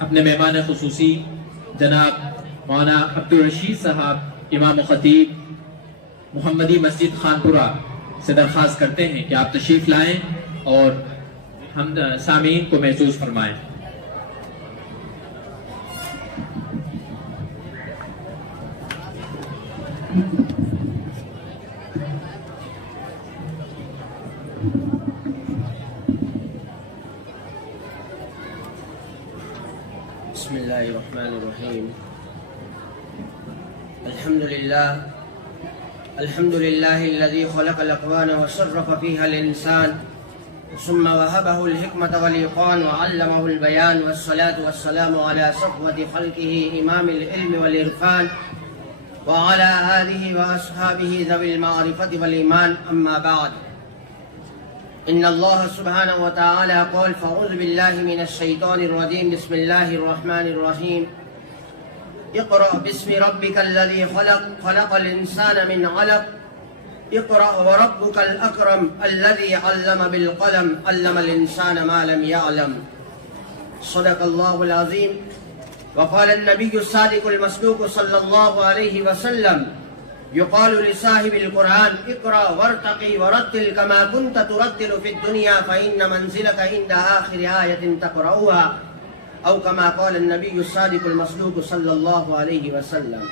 اپنے مہمان خصوصی جناب مولانا عبدالرشید صاحب امام و خطیب محمدی مسجد خانپورہ سے درخواست کرتے ہیں کہ آپ تشریف لائیں اور ہم سامعین کو محظوظ فرمائیں۔ بسم الله الرحمن الرحيم. الحمد لله الذي خلق الأكوان وصرف فيها الإنسان ثم وهبه الحكمة والإيقان وعلمه البيان، والصلاة والسلام على صفوة خلقه إمام العلم والعرفان وعلى آله وأصحابه ذوي المعرفة والإيمان. أما بعد، إن الله سبحانه وتعالى قال: فأعوذ بالله من الشيطان الرجيم. بسم الله الرحمن الرحيم. اقرأ باسم ربك الذي خلق، خلق الإنسان من علق. اقرأ وربك الأكرم الذي علم بالقلم، علم الإنسان ما لم يعلم. صدق الله العظيم. وقال النبي الصادق المصدوق صلى الله عليه وسلم: يقال لصاحب القرآن: اقرأ وارتقي ورتل كما كنت ترتل في الدنيا فإن منزلك عند آخر آية تقرأها، أو كما قال النبي الصادق المصدوق صلى الله عليه وسلم.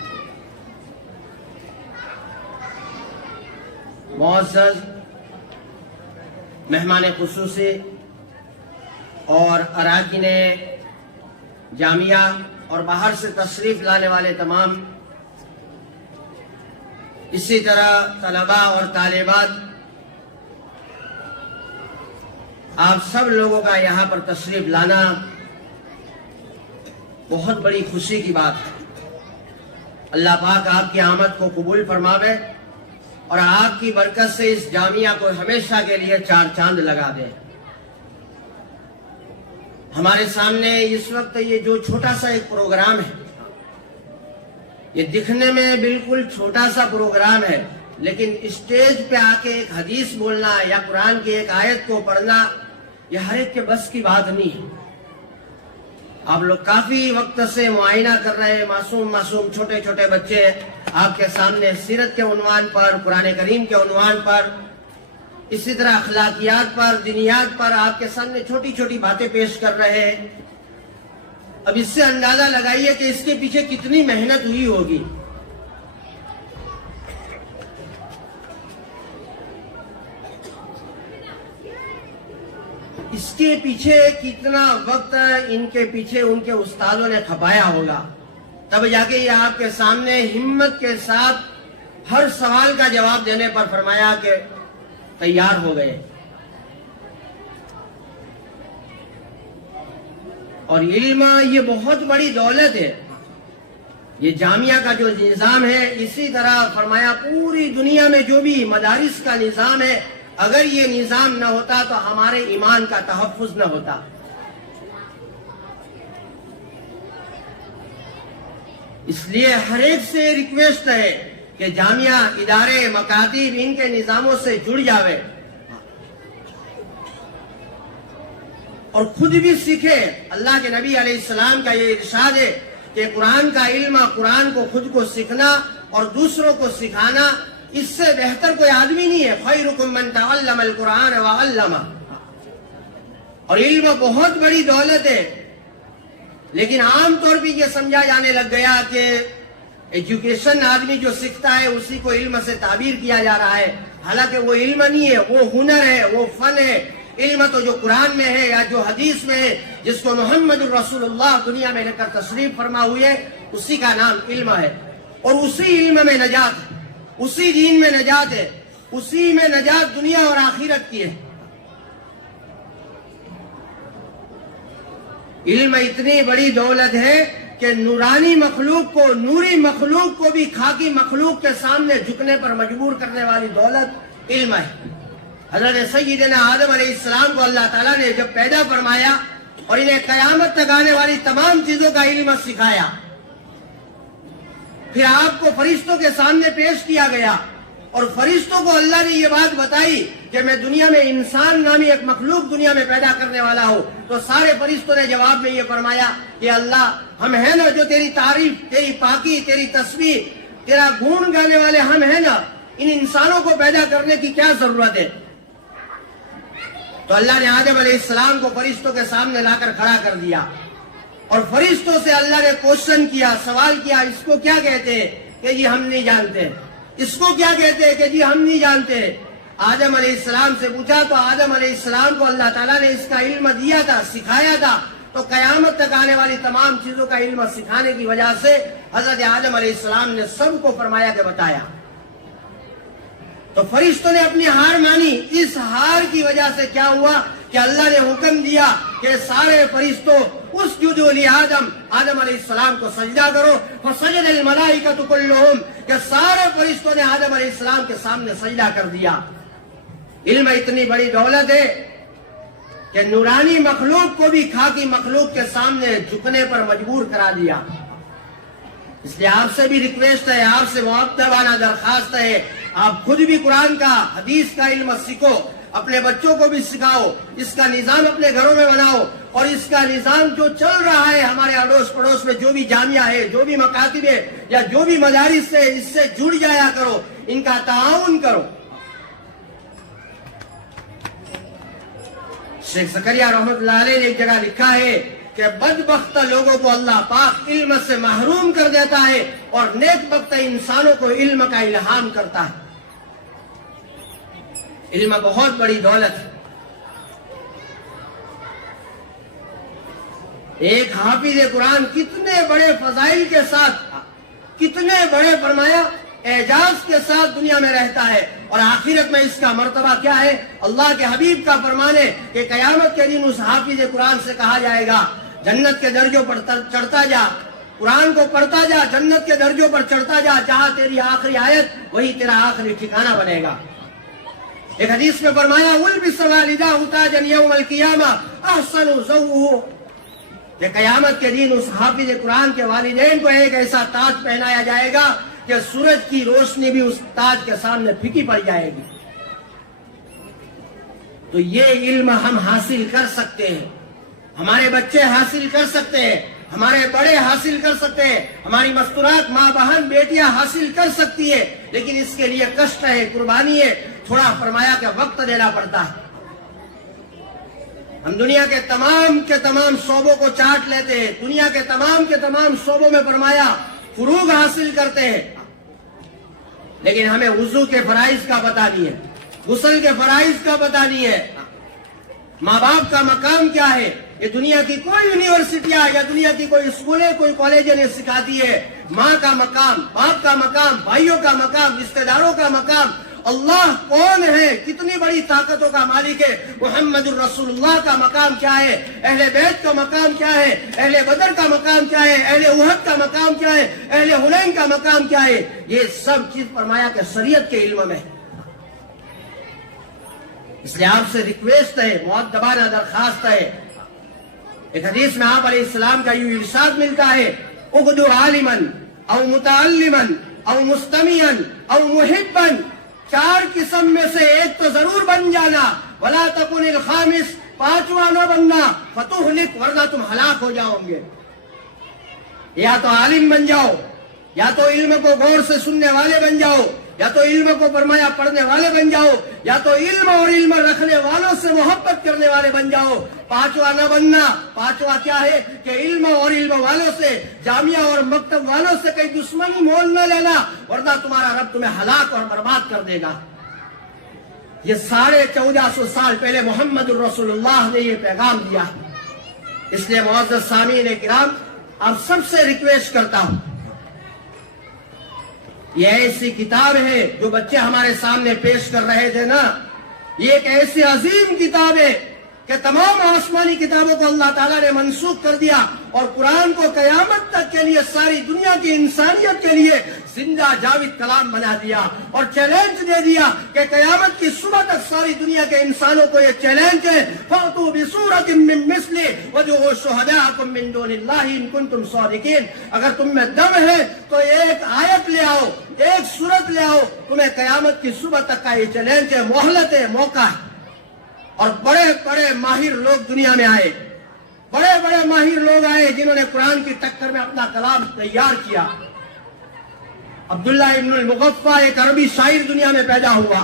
معزز مہمان خصوصی اور اراکین جامعہ اور باہر سے تشریف لانے والے تمام، اسی طرح طلباء اور طالبات، آپ سب لوگوں کا یہاں پر تشریف لانا بہت بڑی خوشی کی بات ہے۔ اللہ پاک آپ کی آمد کو قبول فرماوے اور آپ کی برکت سے اس جامعہ کو ہمیشہ کے لیے چار چاند لگا دے۔ ہمارے سامنے اس وقت یہ جو چھوٹا سا ایک پروگرام ہے، یہ دکھنے میں بالکل چھوٹا سا پروگرام ہے، لیکن اسٹیج پہ آ کے ایک حدیث بولنا یا قرآن کی ایک آیت کو پڑھنا، یہ ہر ایک کے بس کی بات نہیں ہے۔ آپ لوگ کافی وقت سے معائنہ کر رہے ہیں، معصوم چھوٹے چھوٹے بچے آپ کے سامنے سیرت کے عنوان پر، قرآن کریم کے عنوان پر، اسی طرح اخلاقیات پر، دینیات پر آپ کے سامنے چھوٹی چھوٹی باتیں پیش کر رہے ہیں۔ اب اس سے اندازہ لگائیے کہ اس کے پیچھے کتنی محنت ہوئی ہوگی۔ اس کے پیچھے کتنا وقت ان کے پیچھے ان کے استادوں نے کھپایا ہوگا، تب جا کے یہ آپ کے سامنے ہمت کے ساتھ ہر سوال کا جواب دینے پر فرمایا کہ تیار ہو گئے۔ اور علم یہ بہت بڑی دولت ہے۔ یہ جامعہ کا جو نظام ہے، اسی طرح فرمایا پوری دنیا میں جو بھی مدارس کا نظام ہے، اگر یہ نظام نہ ہوتا تو ہمارے ایمان کا تحفظ نہ ہوتا۔ اس لیے ہر ایک سے ریکویسٹ ہے کہ جامعہ، ادارے، مکاتب ان کے نظاموں سے جڑ جاوے اور خود بھی سیکھے۔ اللہ کے نبی علیہ السلام کا یہ ارشاد ہے کہ قرآن کا علم، قرآن کو خود کو سیکھنا اور دوسروں کو سکھانا، اس سے بہتر کوئی آدمی نہیں ہے۔ خیرکم من تعلم القرآن وعلمہ۔ اور علم بہت بڑی دولت ہے، لیکن عام طور پہ یہ سمجھا جانے لگ گیا کہ ایجوکیشن آدمی جو سیکھتا ہے اسی کو علم سے تعبیر کیا جا رہا ہے، حالانکہ وہ علم نہیں ہے، وہ ہنر ہے، وہ فن ہے۔ علم تو جو قرآن میں ہے یا جو حدیث میں ہے، جس کو محمد الرسول اللہ دنیا میں لے کر تشریف فرما ہوئے، اسی کا نام علم ہے۔ اور اسی علم میں نجات ہے، اسی دین میں نجات ہے، اسی میں نجات دنیا اور آخرت کی ہے۔ علم اتنی بڑی دولت ہے کہ نورانی مخلوق کو، نوری مخلوق کو بھی خاکی مخلوق کے سامنے جھکنے پر مجبور کرنے والی دولت علم ہے۔ حضرت سیدنا آدم علیہ السلام کو اللہ تعالیٰ نے جب پیدا فرمایا اور انہیں قیامت تک آنے والی تمام چیزوں کا علم سکھایا، پھر آپ کو فرشتوں کے سامنے پیش کیا گیا اور فرشتوں کو اللہ نے یہ بات بتائی کہ میں دنیا میں انسان نامی ایک مخلوق دنیا میں پیدا کرنے والا ہوں، تو سارے فرشتوں نے جواب میں یہ فرمایا کہ اللہ ہم ہیں نا جو تیری تعریف، تیری پاکی، تیری تسبیح، تیرا گون گانے والے ہم ہیں نا، ان انسانوں کو پیدا کرنے کی کیا ضرورت ہے؟ تو اللہ نے آدم علیہ السلام کو فرشتوں کے سامنے لا کر کھڑا کر دیا، اور فرشتوں سے اللہ نے کوشچن کیا، سوال کیا، اس کو کیا کہتے ہیں؟ کہ جی ہم نہیں جانتے۔ اس کو کیا کہتے ہیں؟ کہ جی ہم نہیں جانتے۔ آدم علیہ السلام سے پوچھا تو آدم علیہ السلام کو اللہ تعالیٰ نے اس کا علم دیا تھا، سکھایا تھا، تو قیامت تک آنے والی تمام چیزوں کا علم سکھانے کی وجہ سے حضرت آدم علیہ السلام نے سب کو فرمایا کہ بتایا۔ تو فرشتوں نے اپنی ہار مانی۔ اس ہار کی وجہ سے کیا ہوا کہ اللہ نے حکم دیا کہ سارے فرشتوں اسجدوا لآدم، آدم علیہ السلام کو سجدہ کرو، فسجد الملائکۃ کلھم، کہ سارے فرشتوں نے آدم علیہ السلام کے سامنے سجدہ کر دیا۔ علم اتنی بڑی دولت ہے کہ نورانی مخلوق کو بھی خاکی مخلوق کے سامنے جھکنے پر مجبور کرا دیا۔ اس لیے آپ سے بھی ریکویسٹ ہے، آپ سے مؤدبانہ درخواست ہے، آپ خود بھی قرآن کا، حدیث کا علم سیکھو، اپنے بچوں کو بھی سکھاؤ، اس کا نظام اپنے گھروں میں بناؤ، اور اس کا نظام جو چل رہا ہے ہمارے اڑوس پڑوس میں، جو بھی جامعہ ہے، جو بھی مکاتب ہے، یا جو بھی مدارس ہے، اس سے جڑ جایا کرو، ان کا تعاون کرو۔ شیخ زکریا رحمۃ اللہ علیہ نے ایک جگہ لکھا ہے کہ بدبخت لوگوں کو اللہ پاک علم سے محروم کر دیتا ہے، اور نیک بخت انسانوں کو علم کا الہام کرتا ہے۔ علم بہت بڑی دولت ہے۔ ایک حافظ قرآن کتنے بڑے فضائل کے ساتھ، کتنے بڑے فرمایا اعجاز کے ساتھ دنیا میں رہتا ہے، اور آخرت میں اس کا مرتبہ کیا ہے؟ اللہ کے حبیب کا فرمان ہے کہ قیامت کے دن اس حافظ قرآن سے کہا جائے گا جنت کے درجوں پر چڑھتا جا، قرآن کو پڑھتا جا، جنت کے درجوں پر چڑھتا جا، جہاں تیری آخری آیت وہی تیرا آخری ٹھکانہ بنے گا۔ ایک حدیث میں فرمایا وَلْبِسَ وَالِدَاهُ تَاجًا يَوْمَ الْقِيَامَةِ أَحْسَنُ ضَوْءُهُ، کہ قیامت کے دن اس حافظ قرآن کے والدین کو ایک ایسا تاج پہنایا جائے گا کہ سورج کی روشنی بھی اس تاج کے سامنے پھیکی پڑ جائے گی۔ تو یہ علم ہم حاصل کر سکتے ہیں، ہمارے بچے حاصل کر سکتے ہیں، ہمارے بڑے حاصل کر سکتے ہیں، ہماری مستورات ماں بہن بیٹیاں حاصل کر سکتی ہے، لیکن اس کے لیے کشٹ ہے، قربانی ہے، تھوڑا فرمایا کہ وقت دینا پڑتا ہے۔ ہم دنیا کے تمام شعبوں کو چاٹ لیتے ہیں، دنیا کے تمام شعبوں میں فرمایا فروغ حاصل کرتے ہیں، لیکن ہمیں وضو کے فرائض کا پتہ نہیں ہے، غسل کے فرائض کا پتہ نہیں ہے، ماں باپ کا مقام کیا ہے۔ یہ دنیا کی کوئی یونیورسٹیاں یا دنیا کی کوئی اسکولیں، کوئی کالجیں نہیں سکھاتی ہے۔ ماں کا مقام، باپ کا مقام، بھائیوں کا مقام، رشتہ داروں کا مقام، اللہ کون ہے، کتنی بڑی طاقتوں کا مالک ہے، محمد الرسول اللہ کا مقام کیا ہے، اہل بیت کا مقام کیا ہے، اہل بدر کا مقام کیا ہے، اہل احد کا مقام کیا ہے، اہل حنین کا مقام کیا ہے، یہ سب چیز فرمایا کہ شریعت کے علم میں۔ اس لیے آپ سے ریکویسٹ ہے، مؤدبانہ درخواست ہے۔ ایک حدیث میں آپ علیہ السلام کا یوں ارشاد ملتا ہے اغدو عالما او متعلما او مستمعا او محبا، چار قسم میں سے ایک تو ضرور بن جانا، ولا تکن الخامس، پانچواں نہ بننا، فتہلک، ورنہ تم ہلاک ہو جاؤ گے۔ یا تو عالم بن جاؤ، یا تو علم کو غور سے سننے والے بن جاؤ، یا تو علم کو فرمایا پڑھنے والے بن جاؤ، یا تو علم اور علم رکھنے والوں سے محبت کرنے والے بن جاؤ۔ پانچواں نہ بننا، پانچواں کیا ہے کہ علم اور علم والوں سے، جامعہ اور مکتب والوں سے کوئی دشمنی مول نہ لینا، ورنہ تمہارا رب تمہیں ہلاک اور برباد کر دے گا۔ یہ 1450 سال پہلے محمد الرسول اللہ نے یہ پیغام دیا۔ اس لیے معزز سامعین کرام، آپ سب سے ریکویسٹ کرتا ہوں، یہ ایسی کتاب ہے جو بچے ہمارے سامنے پیش کر رہے تھے نا، یہ ایک ایسی عظیم کتاب ہے کہ تمام آسمانی کتابوں کو اللہ تعالیٰ نے منسوخ کر دیا، اور قرآن کو قیامت تک کے لیے، ساری دنیا کی انسانیت کے لیے زندہ جاوید کلام بنا دیا اور چیلنج دے دیا کہ قیامت کی صبح تک ساری دنیا کے انسانوں کو یہ چیلنج ہے فَأْتُوا بِسُورَةٍ مِّن مِّثْلِهِ وَادْعُوا شُهَدَاءَكُم مِّن دُونِ اللَّهِ إِن كُنتُمْ صَادِقِينَ، اگر تم میں دم ہے تو ایک آیت لے آؤ، ایک سورت لے آؤ، تمہیں قیامت کی صبح تک کا یہ چیلنج ہے، مہلت ہے، موقع ہے۔ اور بڑے بڑے ماہر لوگ دنیا میں آئے، بڑے بڑے ماہر لوگ آئے جنہوں نے قرآن کی ٹکر میں اپنا کلام تیار کیا۔ عبداللہ ابن المغفا ایک عربی شاعر دنیا میں پیدا ہوا،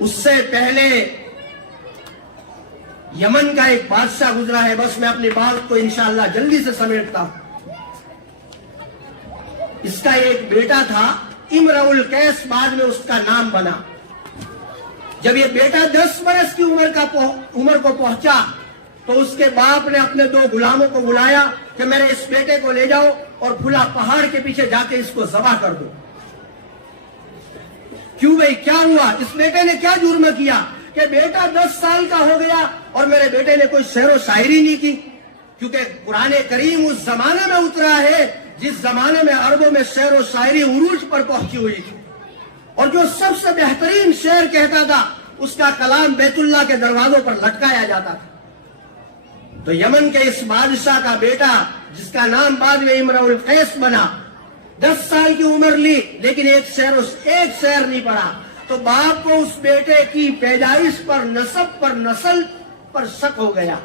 اس سے پہلے یمن کا ایک بادشاہ گزرا ہے۔ بس میں اپنی بات کو انشاءاللہ جلدی سے سمیٹتا ہوں۔ اس کا ایک بیٹا تھا امرؤ القیس، بعد میں اس کا نام بنا۔ جب یہ بیٹا 10 برس کی عمر کو پہنچا تو اس کے باپ نے اپنے 2 غلاموں کو بلایا کہ میرے اس بیٹے کو لے جاؤ اور پھلا پہاڑ کے پیچھے جا کے اس کو ذبح کر دو۔ کیوں بھائی، کیا ہوا؟ اس بیٹے نے کیا جرم کیا کہ بیٹا 10 سال کا ہو گیا اور میرے بیٹے نے کوئی شعر و شاعری نہیں کی؟ کیونکہ قرآن کریم اس زمانے میں اترا ہے جس زمانے میں عربوں میں شعر و شاعری عروج پر پہنچی ہوئی تھی، اور جو سب سے بہترین شعر کہتا تھا اس کا کلام بیت اللہ کے دروازوں پر لٹکایا جاتا تھا۔ تو یمن کے اس بادشاہ کا بیٹا جس کا نام بعد میں امرؤ القیس بنا، 10 سال کی عمر لی لیکن ایک شعر نہیں پڑھا، تو باپ کو اس بیٹے کی پیدائش پر، نسب پر، نسل پر شک ہو گیا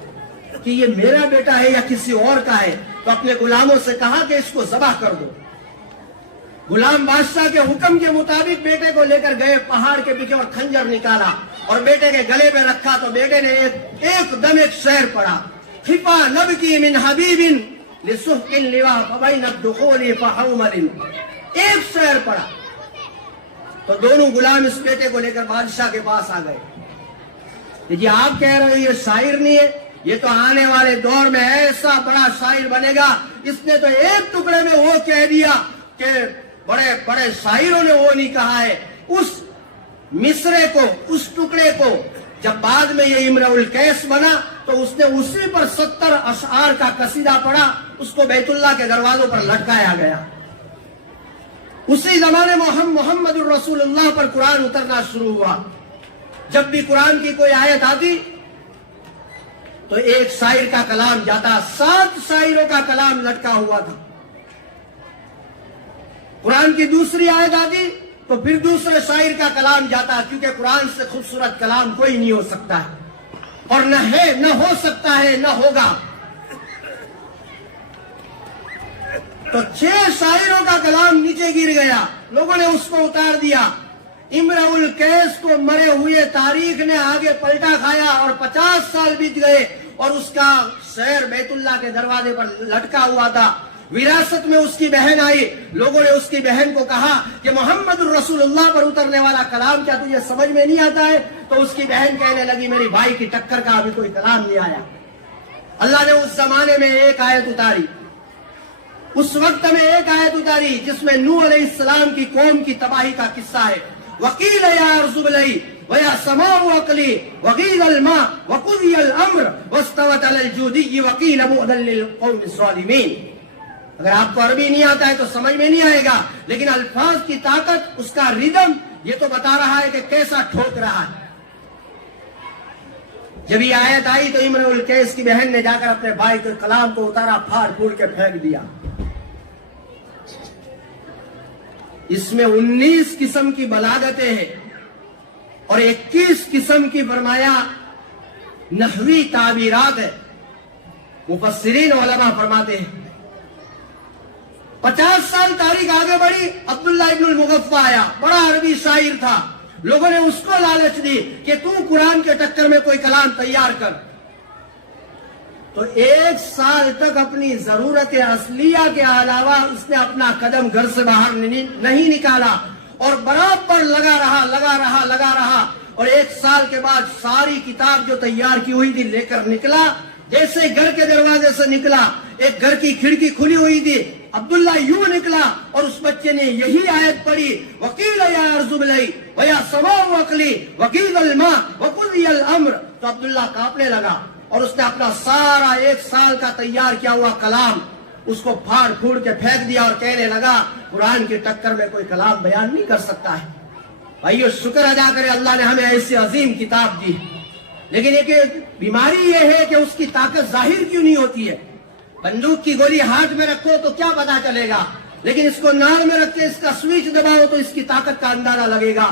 کہ یہ میرا بیٹا ہے یا کسی اور کا ہے، تو اپنے غلاموں سے کہا کہ اس کو ذبح کر دو۔ غلام بادشاہ کے حکم کے مطابق بیٹے کو لے کر گئے پہاڑ کے پیچھے اور خنجر نکالا اور بیٹے کے گلے پہ رکھا، تو بیٹے نے ایک دم ایک شعر پڑھا، خفا نبکی من حبیب لسحق اللواء فبین الدخول فحومل، ایک شعر پڑھا۔ تو دونوں غلام اس بیٹے کو لے کر بادشاہ کے پاس آ گئے۔ جی آپ کہہ رہے ہیں یہ شاعر نہیں ہے، یہ تو آنے والے دور میں ایسا بڑا شاعر بنے گا، اس نے تو ایک ٹکڑے میں وہ کہہ دیا کہ بڑے بڑے شاعروں نے وہ نہیں کہا ہے۔ اس مصرے کو، اس ٹکڑے کو جب بعد میں یہ امرؤ القیس بنا تو اس نے اسی پر 70 اشعار کا قصیدہ پڑھا، اس کو بیت اللہ کے دروازوں پر لٹکایا گیا۔ اسی زمانے محمد الرسول اللہ پر قرآن اترنا شروع ہوا۔ جب بھی قرآن کی کوئی آیت آتی تو ایک شاعر کا کلام جاتا، 7 شاعروں کا کلام لٹکا ہوا تھا۔ قرآن کی دوسری آیت آتی تو پھر دوسرے شاعر کا کلام جاتا، کیونکہ قرآن سے خوبصورت کلام کوئی نہیں ہو سکتا ہے، اور نہ ہے، نہ ہو سکتا ہے، نہ ہوگا۔ تو 6 شاعروں کا کلام نیچے گر گیا، لوگوں نے اس کو اتار دیا۔ امرؤ القیس کو مرے ہوئے تاریخ نے آگے پلٹا کھایا اور 50 سال بیت گئے اور اس کا شعر بیت اللہ کے دروازے پر لٹکا ہوا تھا۔ وراثت میں اس کی بہن آئی، لوگوں نے اس کی بہن کو کہا کہ محمد الرسول اللہ پر اترنے والا کلام کیا تجھے سمجھ میں نہیں آتا ہے؟ تو اس کی بہن کہنے لگی میری بھائی کی ٹکر کا ابھی کوئی کلام نہیں آیا۔ اللہ نے اس زمانے میں ایک آیت اتاری، اس وقت میں ایک آیت اتاری جس میں نوح علیہ السلام کی قوم کی تباہی کا قصہ ہے۔ وَقِيلَ يَا أَرْضُ ابْلَعِي وَيَا سَمَاءُ أَقْلِعِي وَغِيضَ الْمَاءُ وَقُضِيَ الْأَمْرُ وَاسْتَوَتْ عَلَى الْجُودِيِّ وَقِيلَ بُعْدًا لِلْقَوْمِ الظَّالِمِينَ۔ اگر آپ کو عربی نہیں آتا ہے تو سمجھ میں نہیں آئے گا، لیکن الفاظ کی طاقت، اس کا ردم یہ تو بتا رہا ہے کہ کیسا ٹھوک رہا ہے۔ جب یہ آیت آئی تو امرؤ القیس کی بہن نے جا کر اپنے بھائی کے کلام کو اتارا، پھاڑ پھوڑ کے پھینک دیا۔ اس میں 19 قسم کی بلاغتیں ہیں اور 21 قسم کی فرمایا نحوی تعبیرات ہے۔ مفسرین علماء فرماتے ہیں 50 سال تاریخ آگے بڑھی، عبداللہ ابن المغفا آیا، بڑا عربی شاعر تھا، لوگوں نے اس کو لالچ دی کہ تو قرآن کے ٹکر میں کوئی کلام تیار کر۔ تو 1 سال تک اپنی ضرورت اصلیہ کے علاوہ اس نے اپنا قدم گھر سے باہر نہیں نکالا اور برابر لگا رہا اور 1 سال کے بعد ساری کتاب جو تیار کی ہوئی تھی لے کر نکلا۔ جیسے گھر کے دروازے سے نکلا، ایک گھر کی کھڑکی کھلی ہوئی تھی، عبداللہ یوں نکلا اور اس بچے نے یہی آیت پڑھی، وَقِيلَ يَا أَرْضُ ابْلَعِي وَيَا سَمَاءُ أَقْلِعِي وَغِيضَ الْمَاءُ وَقُضِيَ الْأَمْرُ۔ تو عبداللہ کانپنے لگا اور اس نے اپنا سارا 1 سال کا تیار کیا ہوا کلام اس کو پھاڑ پھوڑ کے پھینک دیا اور کہنے لگا قرآن کی ٹکر میں کوئی کلام بیان نہیں کر سکتا ہے۔ بھائیو شکر ادا کرے اللہ نے ہمیں ایسی عظیم کتاب دی، لیکن ایک بیماری یہ ہے کہ اس کی طاقت ظاہر کیوں نہیں ہوتی ہے؟ بندوق کی گولی ہاتھ میں رکھو تو کیا پتا چلے گا، لیکن اس کو نال میں رکھ کے اس کا سوئچ دباؤ تو اس کی طاقت کا اندازہ لگے گا۔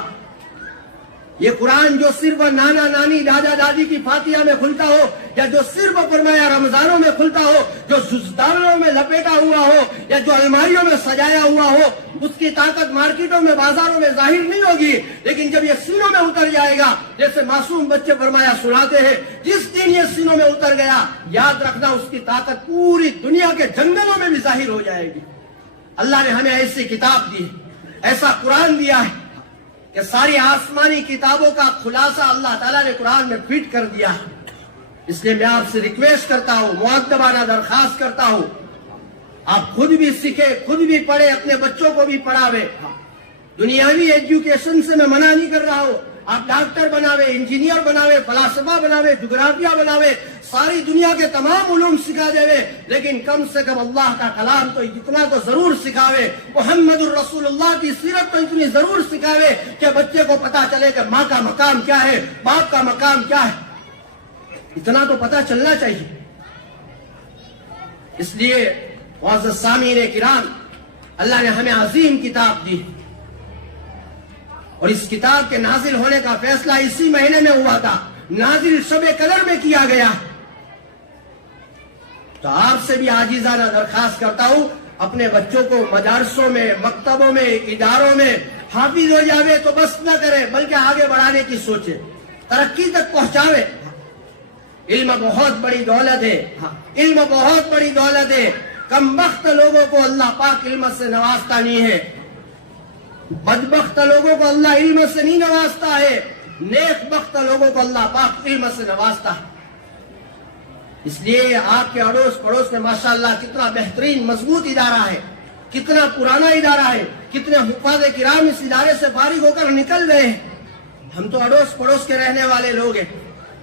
یہ قرآن جو صرف نانا نانی دادا دادی کی فاتحہ میں کھلتا ہو، یا جو صرف فرمایا رمضانوں میں کھلتا ہو، جو ززدانوں میں لپیٹا ہوا ہو، یا جو الماریوں میں سجایا ہوا ہو، اس کی طاقت مارکیٹوں میں بازاروں میں ظاہر نہیں ہوگی، لیکن جب یہ سینوں میں اتر جائے گا، جیسے معصوم بچے فرمایا سناتے ہیں، جس دن یہ سینوں میں اتر گیا، یاد رکھنا اس کی طاقت پوری دنیا کے جنگلوں میں بھی ظاہر ہو جائے گی۔ اللہ نے ہمیں ایسی کتاب دی، ایسا قرآن دیا ہے کہ ساری آسمانی کتابوں کا خلاصہ اللہ تعالیٰ نے قرآن میں فٹ کر دیا ہے۔ اس لیے میں آپ سے ریکویسٹ کرتا ہوں، مؤدبانہ درخواست کرتا ہوں، آپ خود بھی سیکھیں، خود بھی پڑھیں، اپنے بچوں کو بھی پڑھاوے۔ دنیاوی ایجوکیشن سے میں منع نہیں کر رہا ہوں، آپ ڈاکٹر بناوے، انجینئر بناوے، فلاسفہ بناوے، جغرافیہ بناوے، ساری دنیا کے تمام علوم سکھا دے، لیکن کم سے کم اللہ کا کلام تو اتنا تو ضرور سکھاوے، محمد الرسول اللہ کی سیرت تو اتنی ضرور سکھاوے کہ بچے کو پتا چلے کہ ماں کا مقام کیا ہے، باپ کا مقام کیا ہے، اتنا تو پتا چلنا چاہیے۔ اس لیے معزز سامعین کرام، اللہ نے ہمیں عظیم کتاب دی، اور اس کتاب کے نازل ہونے کا فیصلہ اسی مہینے میں ہوا تھا، نازل شب قدر میں کیا گیا۔ تو آپ سے بھی عاجزانہ درخواست کرتا ہوں، اپنے بچوں کو مدارسوں میں، مکتبوں میں، اداروں میں حافظ ہو جاوے تو بس نہ کرے، بلکہ آگے بڑھانے کی سوچے، ترقی تک پہنچاوے۔ علم بہت بڑی دولت ہے، علم بہت بڑی دولت ہے۔ کم بخت لوگوں کو اللہ پاک علم سے نوازتا نہیں ہے، بدبخت لوگوں کو اللہ علم سے نہیں نوازتا ہے، نیک بخت لوگوں کو اللہ پاک علم سے نوازتا ہے۔ اس لیے آپ کے اڑوس پڑوس میں ماشاءاللہ کتنا بہترین مضبوط ادارہ ہے، کتنا پرانا ادارہ ہے، کتنے حفاظ کرام اس ادارے سے فارغ ہو کر نکل گئے ہیں۔ ہم تو اڑوس پڑوس کے رہنے والے لوگ ہیں،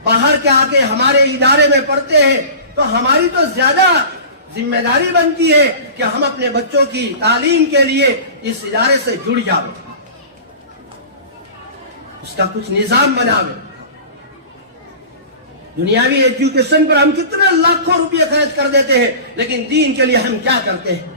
باہر کے آ کے ہمارے ادارے میں پڑھتے ہیں، تو ہماری تو زیادہ ذمہ داری بنتی ہے کہ ہم اپنے بچوں کی تعلیم کے لیے اس ادارے سے جڑ جاوے، اس کا کچھ نظام بناوے۔ دنیاوی ایجوکیشن پر ہم کتنا لاکھوں روپے خرچ کر دیتے ہیں، لیکن دین کے لیے ہم کیا کرتے ہیں؟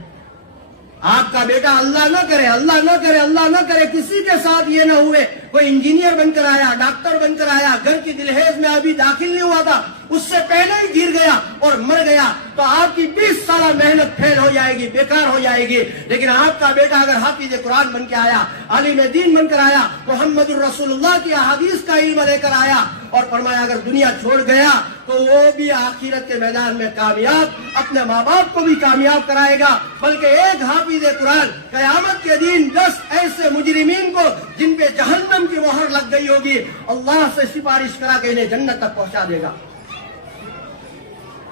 آپ کا بیٹا اللہ نہ کرے، اللہ نہ کرے، اللہ نہ کرے کسی کے ساتھ یہ نہ ہوئے، کوئی انجینئر بن کر آیا، ڈاکٹر بن کر آیا، گھر کی دہلیز میں ابھی داخل نہیں ہوا تھا، اس سے پہلے ہی گر گیا اور مر گیا، تو آپ کی 20 سالہ محنت فیل ہو جائے گی، بیکار ہو جائے گی۔ لیکن آپ کا بیٹا اگر حافظ قرآن بن کے آیا، عالم دین بن کر آیا، محمد الرسول اللہ کی احادیث کا علم لے کر آیا، اور فرمایا اگر دنیا چھوڑ گیا تو وہ بھی آخرت کے میدان میں کامیاب، اپنے ماں باپ کو بھی کامیاب کرائے گا، بلکہ ایک حافظ قرآن قیامت کے دن 10 ایسے مجرمین کو جن پہ جہنم کی مہر لگ گئی ہوگی، اللہ سے سفارش کرا کے انہیں جنت تک پہنچا دے گا۔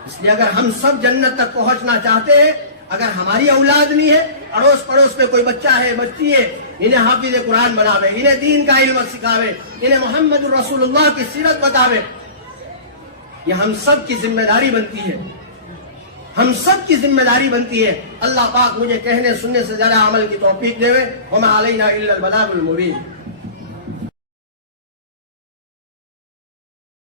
اس لیے اگر ہم سب جنت تک پہنچنا چاہتے ہیں، اگر ہماری اولاد نہیں ہے، اڑوس پڑوس میں کوئی بچہ ہے، بچی ہے، انہیں حافظ قرآن بناوے، انہیں دین کا علم سکھاوے، انہیں محمد رسول اللہ کی سیرت بتاوے، یہ ہم سب کی ذمہ داری بنتی ہے، ہم سب کی ذمہ داری بنتی ہے۔ اللہ پاک مجھے کہنے سننے سے زیادہ عمل کی توفیق دے، وما علینا الا البلاغ المبین۔